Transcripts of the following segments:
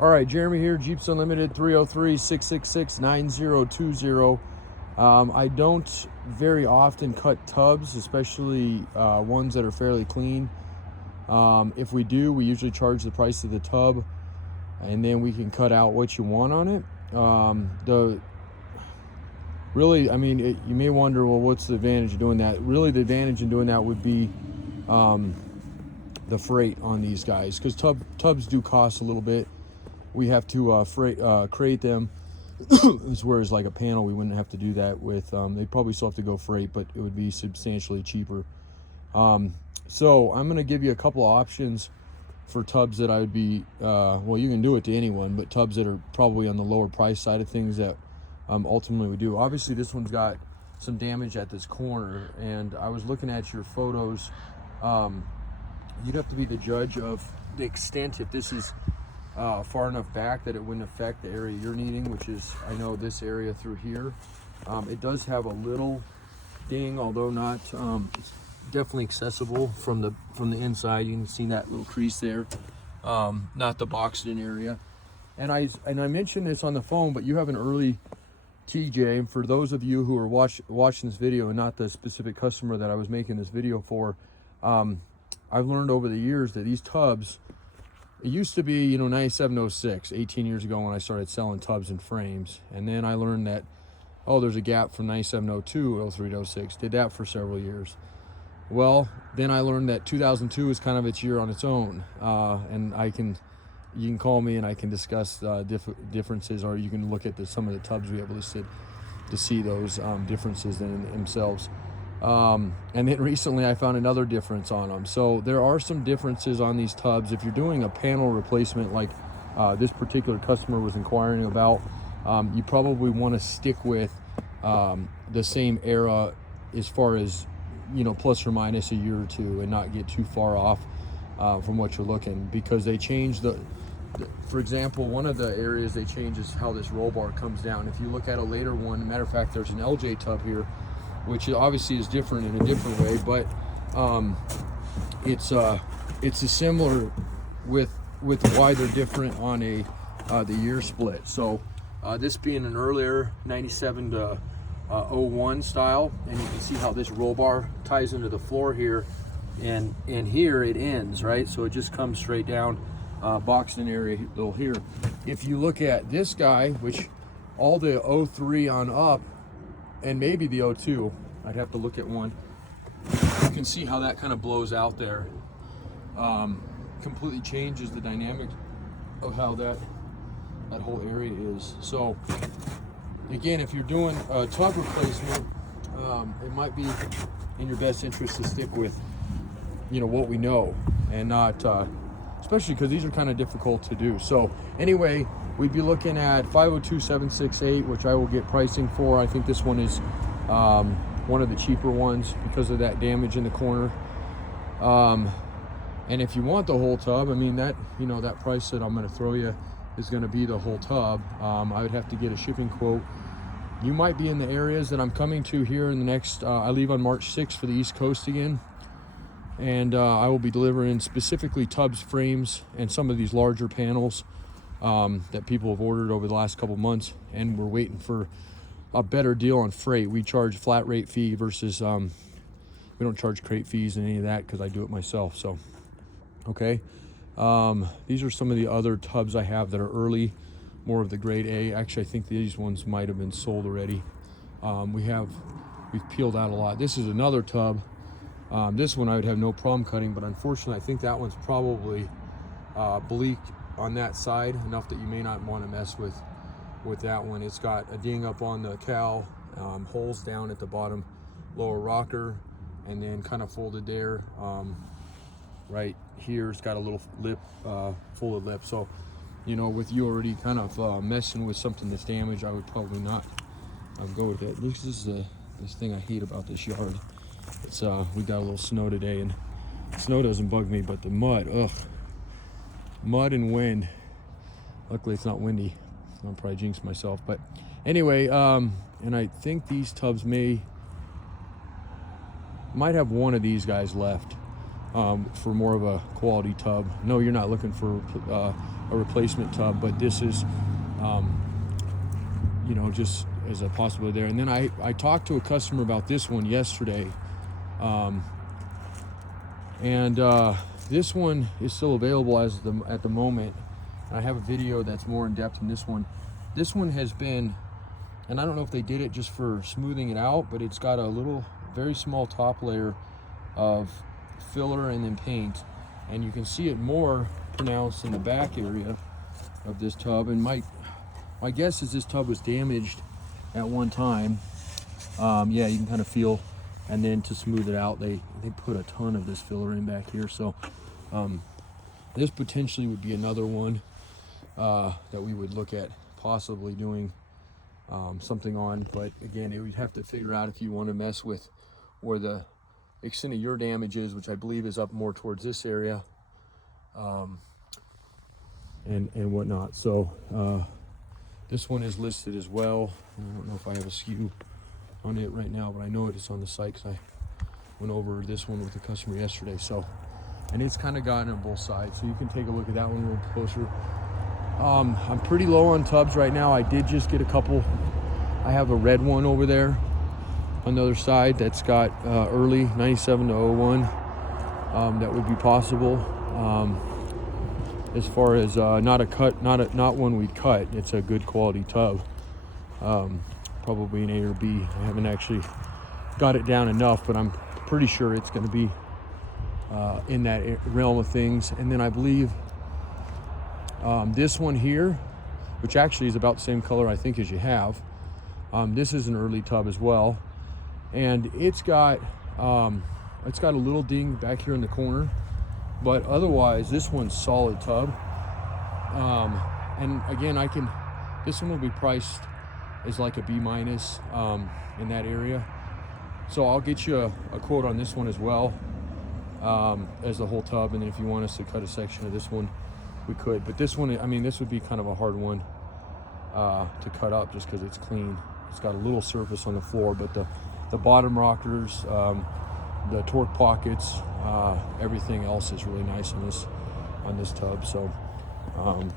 All right, Jeremy here, Jeeps Unlimited, 303-666-9020. I don't very often cut tubs, especially ones that are fairly clean. If we do, we usually charge the price of the tub, and then we can cut out what you want on it. You may wonder, well, what's the advantage of doing that? Really, the advantage in doing that would be the freight on these guys, because tubs do cost a little bit. We have to crate them, whereas like a panel, we wouldn't have to do that with. They'd probably still have to go freight, but it would be substantially cheaper. So I'm going to give you a couple of options for tubs that I would be, well, you can do it to anyone, but tubs that are probably on the lower price side of things that ultimately we do. Obviously, this one's got some damage at this corner, and I was looking at your photos. You'd have to be the judge of the extent if this is far enough back that it wouldn't affect the area you're needing, which is, I know, this area through here. It does have a little ding, although not, it's definitely accessible from the inside. You can see that little crease there, not the boxed in area. And I mentioned this on the phone, but you have an early TJ. And for those of you who are watching this video and not the specific customer that I was making this video for, I've learned over the years that these tubs, it used to be, 9706, 18 years ago when I started selling tubs and frames. And then I learned that, there's a gap from 9702, 03, 06. Did that for several years. Well, then I learned that 2002 is kind of its year on its own. And you can call me and I can discuss differences, or you can look at some of the tubs we have listed to see those differences in themselves. And then recently I found another difference on them. So there are some differences on these tubs. If you're doing a panel replacement like this particular customer was inquiring about, you probably want to stick with the same era as far as, plus or minus a year or two, and not get too far off from what you're looking, because they change for example, one of the areas they change is how this roll bar comes down. If you look at a later one, matter of fact, there's an LJ tub here, which obviously is different in a different way, but it's a similar with why they're different on the year split. So this being an earlier 97 to 01 style, and you can see how this roll bar ties into the floor here, and here it ends, right? So it just comes straight down, boxed in area little here. If you look at this guy, which all the 03 on up, and maybe the 02, I'd have to look at one, you can see how that kind of blows out there. Completely changes the dynamic of how that whole area is. So again, if you're doing a tub replacement, it might be in your best interest to stick with what we know, and not especially because these are kind of difficult to do. So anyway, we'd be looking at 502-768, which I will get pricing for. I think this one is one of the cheaper ones because of that damage in the corner. And if you want the whole tub, that price that I'm going to throw you is going to be the whole tub. I would have to get a shipping quote. You might be in the areas that I'm coming to here in the next, I leave on March 6th for the East Coast again. And I will be delivering specifically tubs, frames, and some of these larger panels that people have ordered over the last couple months, and we're waiting for a better deal on freight. We charge flat rate fee versus we don't charge crate fees and any of that because I do it myself. So okay, these are some of the other tubs I have that are early, more of the grade A. Actually, I think these ones might have been sold already. We've peeled out a lot. This is another tub. This one I would have no problem cutting, but unfortunately I think that one's probably bleak on that side enough that you may not want to mess with that one. It's got a ding up on the cowl, holes down at the bottom lower rocker, and then kind of folded there. Right here it's got a little lip, folded lip. So with you already kind of messing with something that's damaged, I would probably not go with it. This is this thing I hate about this yard. It's we got a little snow today, and snow doesn't bug me, but the mud, mud and wind. Luckily it's not windy. I'll probably jinx myself, but anyway, and I think these tubs might have one of these guys left. for more of a quality tub. No, you're not looking for a replacement tub, but this is, you know, just as a possibility there. And then I talked to a customer about this one yesterday, and this one is still available at the moment. I have a video that's more in depth than this one. This one has been, and I don't know if they did it just for smoothing it out, but it's got a little, very small top layer of filler and then paint, and you can see it more pronounced in the back area of this tub. And my guess is this tub was damaged at one time. Yeah, you can kind of feel, and then to smooth it out, they put a ton of this filler in back here. So this potentially would be another one that we would look at possibly doing something on. But again, it would have to figure out if you want to mess with where the extent of your damage is, which I believe is up more towards this area, and whatnot. So this one is listed as well. I don't know if I have a SKU on it right now, but I know it is on the site because I went over this one with the customer yesterday. So, and it's kind of gotten on both sides, so you can take a look at that one a little closer. I'm pretty low on tubs right now. I did just get a couple. I have a red one over there on the other side that's got early 97 to 01. That would be possible. As far as not one we'd cut. It's a good quality tub. Probably an A or B. I haven't actually got it down enough, but I'm pretty sure it's going to be in that realm of things. And then I believe this one here, which actually is about the same color I think as you have. This is an early tub as well, and it's got a little ding back here in the corner, but otherwise this one's solid tub. And again, this one will be priced as like a B- in that area. So I'll get you a quote on this one as well, as the whole tub. And then if you want us to cut a section of this one, we could. But this one, I mean, this would be kind of a hard one to cut up just because it's clean. It's got a little surface on the floor, but the bottom rockers, the torque pockets, everything else is really nice on this tub. So,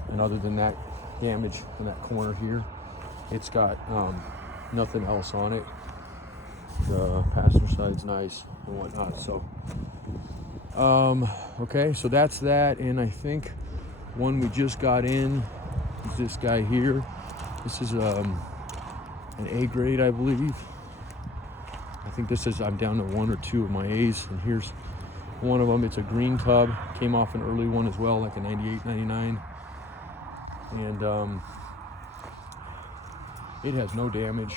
and other than that damage in that corner here, it's got nothing else on it. The passenger side's nice and whatnot. So, okay, so that's that. And I think one we just got in is this guy here. This is an A grade, I believe. I think this is, I'm down to 1 or 2 of my A's, and here's one of them. It's a green tub. Came off an early one as well, like a 98, 99. And it has no damage.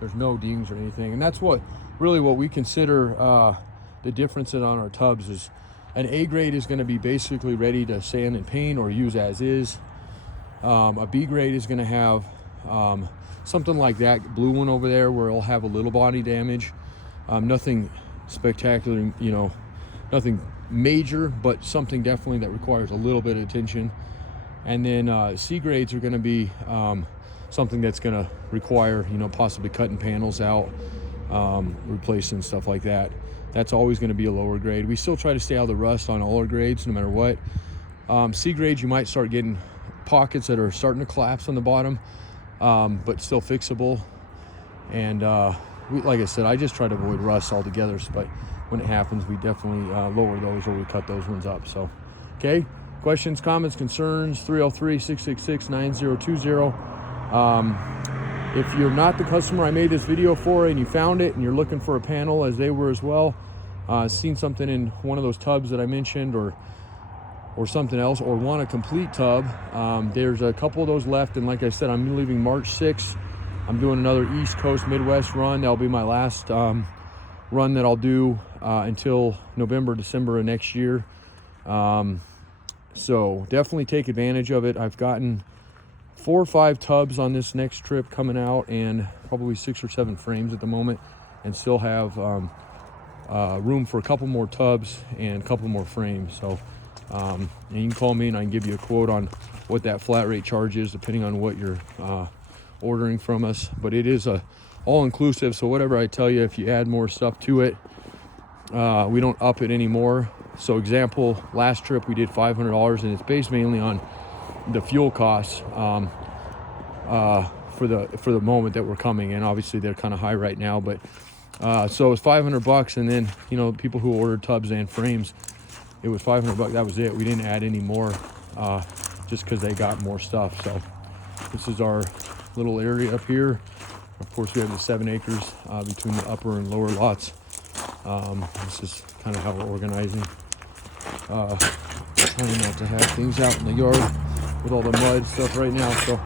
There's no dings or anything. And that's what we consider the difference on our tubs is an A grade is going to be basically ready to sand and paint or use as is. A B grade is going to have something like that blue one over there where it'll have a little body damage. Nothing spectacular, you know, nothing major, but something definitely that requires a little bit of attention. And then C grades are going to be something that's going to require, you know, possibly cutting panels out, replacing stuff like that. That's always going to be a lower grade. We still try to stay out of the rust on all our grades, no matter what. C grades, you might start getting pockets that are starting to collapse on the bottom, but still fixable. And like I said, I just try to avoid rust altogether. But when it happens, we definitely lower those or we cut those ones up. So, okay. Questions, comments, concerns, 303-666-9020. If you're not the customer I made this video for and you found it and you're looking for a panel as they were as well, seen something in one of those tubs that I mentioned or something else, or want a complete tub, there's a couple of those left. And like I said, I'm leaving March 6th. I'm doing another East Coast Midwest run. That'll be my last run that I'll do until November, December of next year. So definitely take advantage of it. I've gotten 4 or 5 tubs on this next trip coming out, and probably 6 or 7 frames at the moment, and still have room for a couple more tubs and a couple more frames. So and you can call me and I can give you a quote on what that flat rate charge is depending on what you're ordering from us. But it is a all-inclusive, so whatever I tell you, if you add more stuff to it, We don't up it anymore. So example, last trip we did $500, and it's based mainly on the fuel costs for the moment that we're coming in. Obviously they're kind of high right now, but so it was $500, and then, you know, people who ordered tubs and frames, it was $500. That was it. We didn't add any more just because they got more stuff. So this is our little area up here. Of course, we have the 7 acres between the upper and lower lots. This is kind of how we're organizing. Trying not to have things out in the yard with all the mud stuff right now. So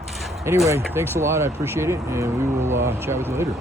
anyway, thanks a lot. I appreciate it, and we will chat with you later.